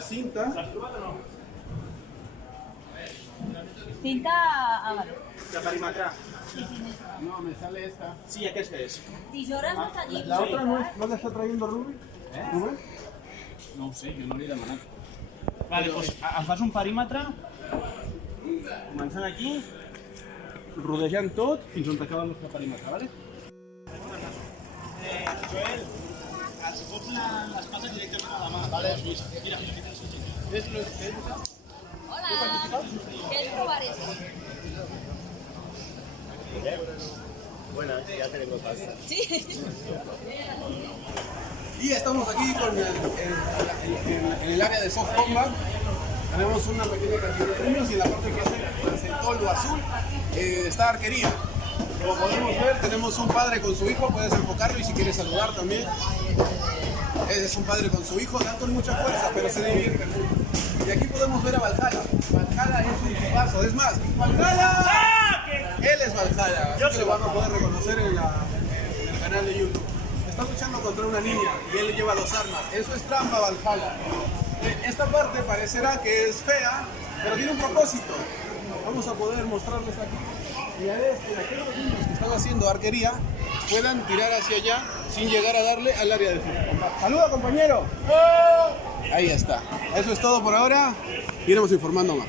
la cinta. Cinta avaro. De perimetrar. No, me sale esta. Sí, aquesta és. Tisores no està allí. La otra no la está trayendo Rubén. ¿Rubén? No ho sé, jo no l'he demanat. Vale, doncs em fas un perímetre, Començant aquí, rodejant tot fins on acaba el nostre perímetre, vale? Joel, es fots les pates directament a la mà. Vale. Mira, aquí tens el geni. ¿Ves lo que es? Hola. ¿Quieres probar esto? Bueno, ya tenemos pasta. Sí. Y estamos aquí en el área de soft combat. Tenemos una pequeña cantidad de niños y en la parte que hace el toldo azul está arquería. Como podemos ver, tenemos un padre con su hijo, puedes enfocarlo y si quieres saludar también. Ese es un padre con su hijo, dan con mucha fuerza, pero se divierten. Y aquí podemos ver a Valhalla. Valhalla es un jugazo, es más, ¡Valhalla! Él es Valhalla, así que lo van a poder reconocer en el canal de YouTube. Está luchando contra una niña y él le lleva dos armas. Eso es trampa, Valhalla. Esta parte parecerá que es fea, pero tiene un propósito. Vamos a poder mostrarles aquí. Y a aquellos niños que están haciendo arquería puedan tirar hacia allá sin llegar a darle al área de fútbol. ¡Saluda, compañero! Ahí está. Eso es todo por ahora. Iremos informando más.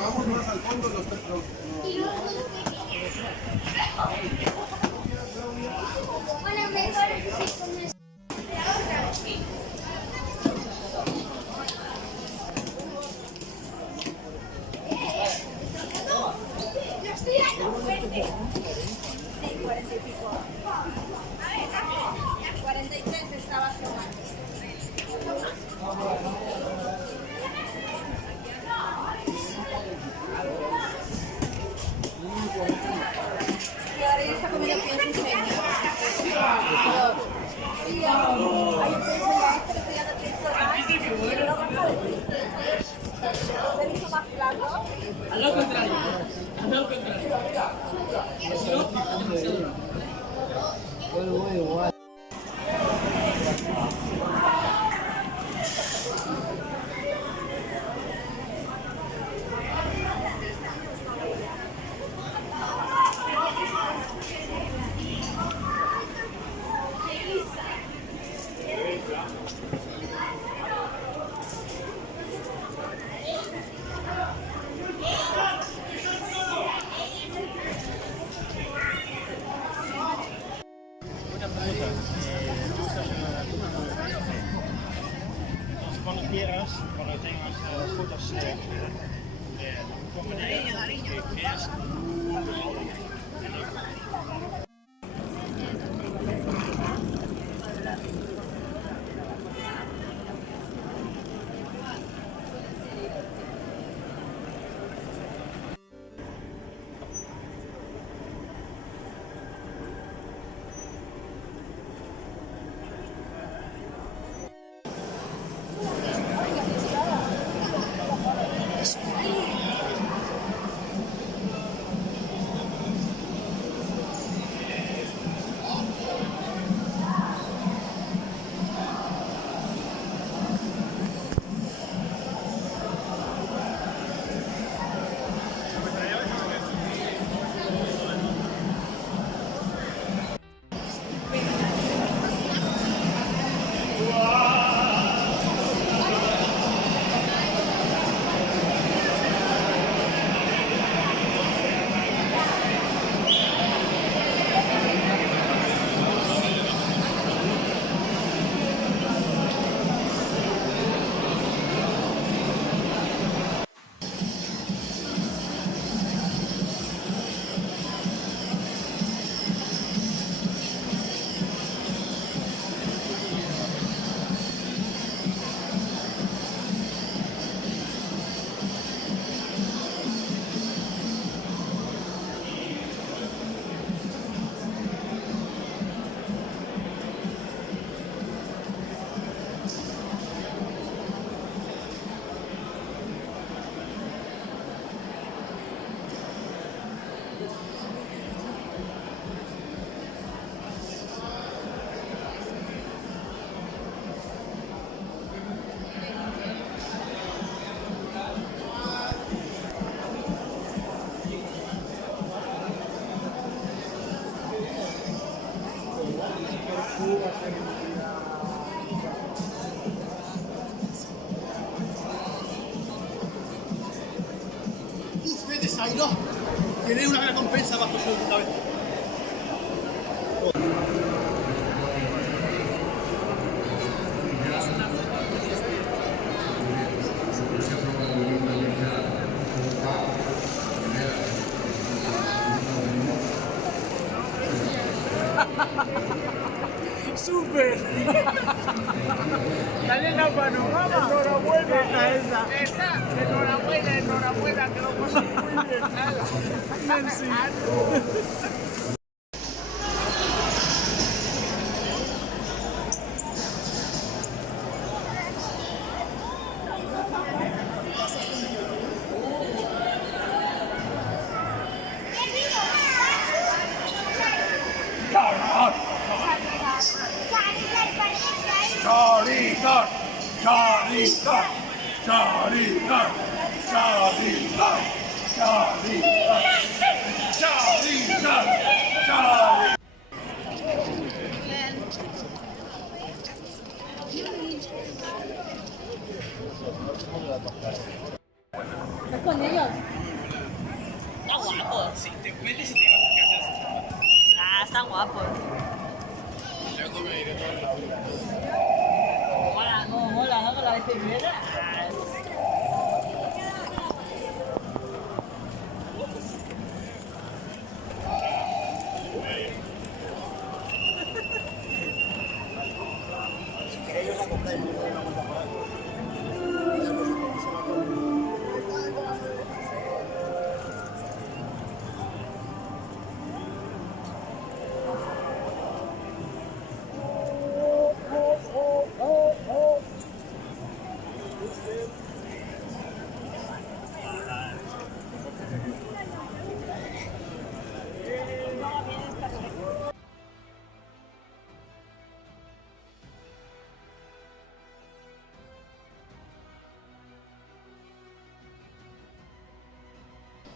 Vamos más al fondo los tres. Sí, 40 y pico. 43 estaba semana. Y ahora ya está comiendo aquí en su sueño. Sí, hay un peso maestro estudiando texto más. Y luego se hizo más flaco. Al lado contrario. Al lado contrario. cuando quieras, cuando tengas las fotos de que veas. tiene una recompensa bajo su cabeza. ¡Súper! Dale la mano, mamá. Enhorabuena. Esa. Enhorabuena, que lo pasas muy bien. Nancy. Charizard, Charizard, Charizard, Charizard, Charizard, Charizard, Charizard. ¿Estás con ellos? Está guapo. Sí, te metes y te vas a casar. Ah, están guapos. Mola, no, mola, ¿no? Con la bicicleta.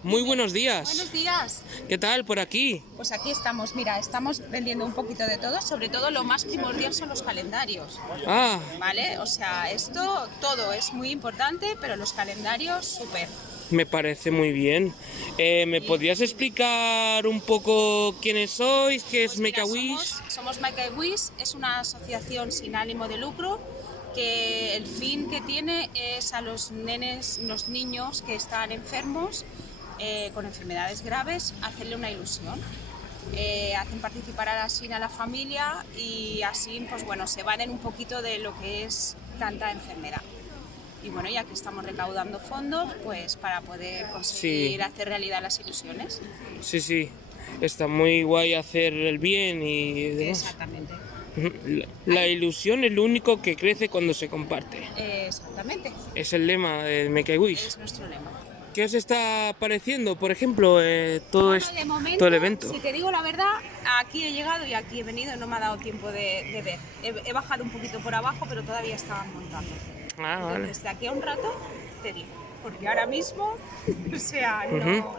Muy buenos días. Buenos días. ¿Qué tal por aquí? Pues aquí estamos, mira, estamos vendiendo un poquito de todo, sobre todo lo más primordial son los calendarios, Ah, ¿vale? O sea, esto todo es muy importante, pero los calendarios súper. me parece muy bien. ¿Me podrías explicar un poco quiénes sois? ¿Qué es Pues mira, Make-A-Wish? somos Make-A-Wish, es una asociación sin ánimo de lucro que el fin que tiene es a los nenes, los niños que están enfermos con enfermedades graves, hacerle una ilusión. Hacen participar así a la familia y así pues bueno, se evaden un poquito de lo que es tanta enfermedad. Y bueno, ya que estamos recaudando fondos, pues para poder conseguir hacer realidad las ilusiones. Sí, sí. Está muy guay hacer el bien y demás. Exactamente. La ilusión es lo único que crece cuando se comparte. Exactamente. Es el lema de Make-A-Wish. Es nuestro lema. ¿Qué os está pareciendo, por ejemplo, todo, Bueno, de momento, todo el evento? si te digo la verdad, aquí he llegado y aquí he venido, no me ha dado tiempo de ver. He bajado un poquito por abajo, pero todavía estaban montando. Ah, vale. Entonces, de aquí a un rato te digo, porque ahora mismo, o sea,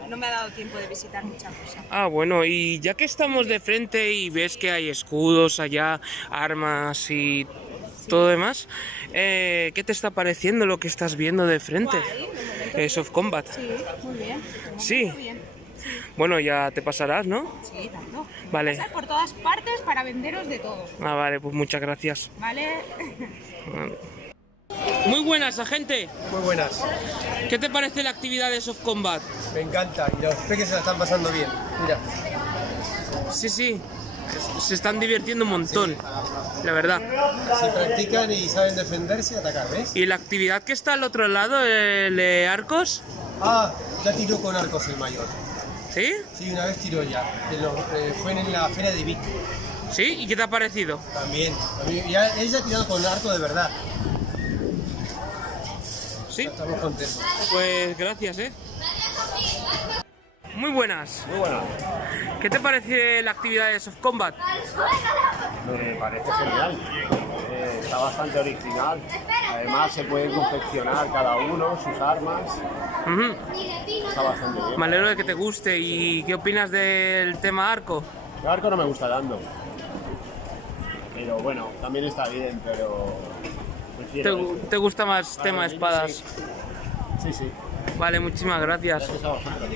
no me ha dado tiempo de visitar muchas cosas. Ah, bueno, y ya que estamos de frente y ves que hay escudos allá, armas y todo demás, ¿qué te está pareciendo lo que estás viendo de frente? Guay, de momento Soft Combat. sí, muy bien. de momento Sí. bien. Bueno, ya te pasarás, ¿no? Sí, tanto. Vale. Pasar por todas partes para venderos de todo, Ah, vale, pues muchas gracias. ¿vale? Muy buenas, agente. Muy buenas, ¿Qué te parece la actividad de Soft Combat? me encanta y los peques se la están pasando bien. Mira, Sí, sí. Se están divirtiendo un montón, la verdad. si practican y saben defenderse y atacar, ¿ves? ¿Y la actividad que está al otro lado, el de arcos? Ah, ya tiró con arcos el mayor. ¿Sí? Sí, una vez tiró ya. Fue en la feria de Vic. ¿Sí? ¿Y qué te ha parecido? También. Ya, él ya ha tirado con arco de verdad. Sí. Estamos contentos. Pues gracias, ¿eh? Muy buenas. Muy buena. ¿Qué te parece la actividad de Soft Combat? Me parece genial. Está bastante original. Además se pueden confeccionar cada uno sus armas. Ujú. Está bastante bien. Me alegro de que te guste. ¿Y qué opinas del tema arco? El arco no me gusta tanto. Pero bueno, también está bien, pero prefiero este. ¿Te gusta más Para tema los niños, espadas? Sí, sí. Vale, muchísimas gracias. Gracias a vosotros.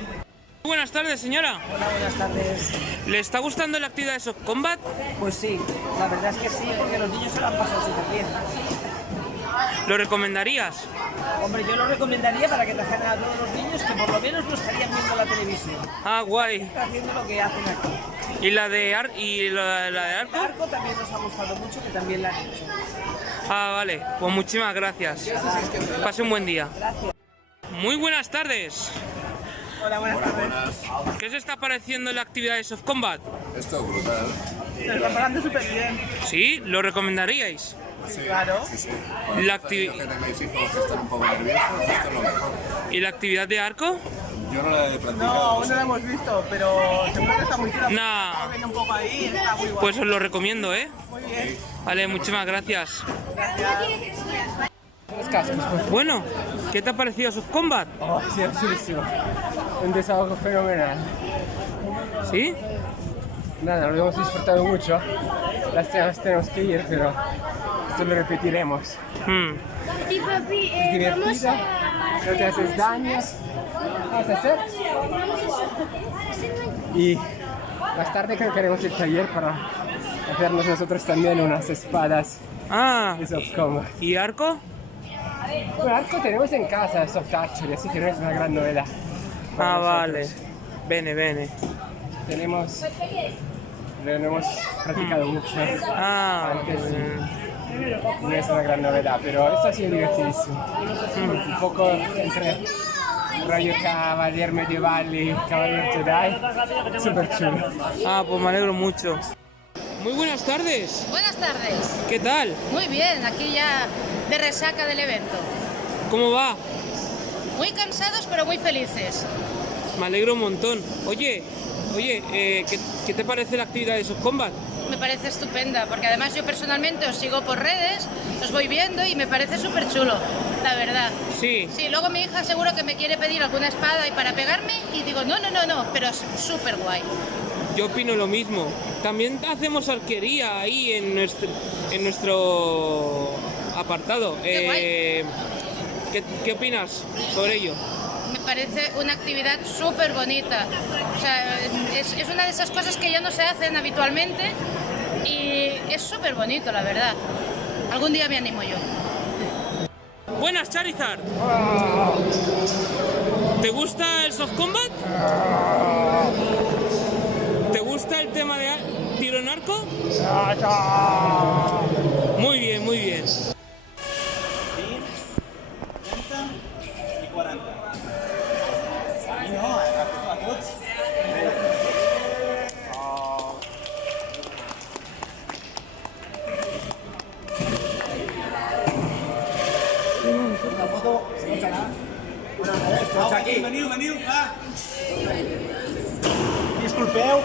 Buenas tardes, señora. Hola, buenas tardes. ¿Le está gustando la actividad de Soft Combat? Pues sí, la verdad es que sí, porque los niños se lo han pasado súper bien. ¿Lo recomendarías? Hombre, yo lo recomendaría para que trajeran a todos los niños que por lo menos lo estarían viendo la televisión. Ah, guay. Haciendo lo que hacen aquí. ¿Y la de Arco? El arco también nos ha gustado mucho, que también la han hecho. Ah, vale. Pues muchísimas gracias. Pase un buen día. Gracias. Muy buenas tardes. Hola, buenas tardes. ¿Qué os está pareciendo la actividad de Soft Combat? Esto es brutal. Se lo están pasando súper bien. ¿Sí? ¿Lo recomendaríais? Sí, claro. Sí. La actividad... Que tengáis hijos que están un poco nerviosos, esto es lo mejor. ¿Y la actividad de Arco? Yo no la he practicado. No, aún no la hemos visto, pero seguro que está muy chula. Nah. Viene un poco ahí, está muy guay. Pues os lo recomiendo, ¿eh? Muy bien. Vale, muchísimas gracias. Los cascos. Bueno, ¿qué te ha parecido Soft Combat? Oh, sí, es chulísimo. Un desahogo fenomenal. ¿Sí? Nada, lo hemos disfrutado mucho. Las semanas tenemos que ir, pero esto lo repetiremos. Es divertido, no te haces daño. Vamos a hacer. Y más tarde creo que haremos el taller para hacernos nosotros también unas espadas Ah, de Soft Combat. ¿y Arco? Bueno, arco tenemos en casa, Soft Archery, así que no es una gran novedad. para Ah, nosotros. vale. Bene. Lo hemos practicado mucho Ah, antes y no es una gran novedad, pero esto ha sido divertidísimo. Un poco entre rollo cavalier medieval y cavalier Jedi, súper chulo. ah, pues me alegro mucho. Muy buenas tardes. Buenas tardes. ¿Qué tal? Muy bien, aquí ya de resaca del evento. ¿Cómo va? Muy cansados pero muy felices. Me alegro un montón. Oye, ¿qué te parece la actividad de Soft Combat? Me parece estupenda, porque además yo personalmente os sigo por redes, os voy viendo y me parece súper chulo, la verdad. Sí. Sí, luego mi hija seguro que me quiere pedir alguna espada y para pegarme y digo, no, pero es súper guay. Yo opino lo mismo. También hacemos arquería ahí en nuestro apartado. Qué ¿Qué opinas sobre ello? Me parece una actividad súper bonita. O sea, es una de esas cosas que ya no se hacen habitualmente y es súper bonito, la verdad. Algún día me animo yo. Buenas, Charizard. ¿Te gusta el Soft Combat? ¿Te gusta el tema de tiro en arco? Muy bien, muy bien. 30 i 40. I no, a tots. La foto, tots aquí. Veniu, va. Disculpeu.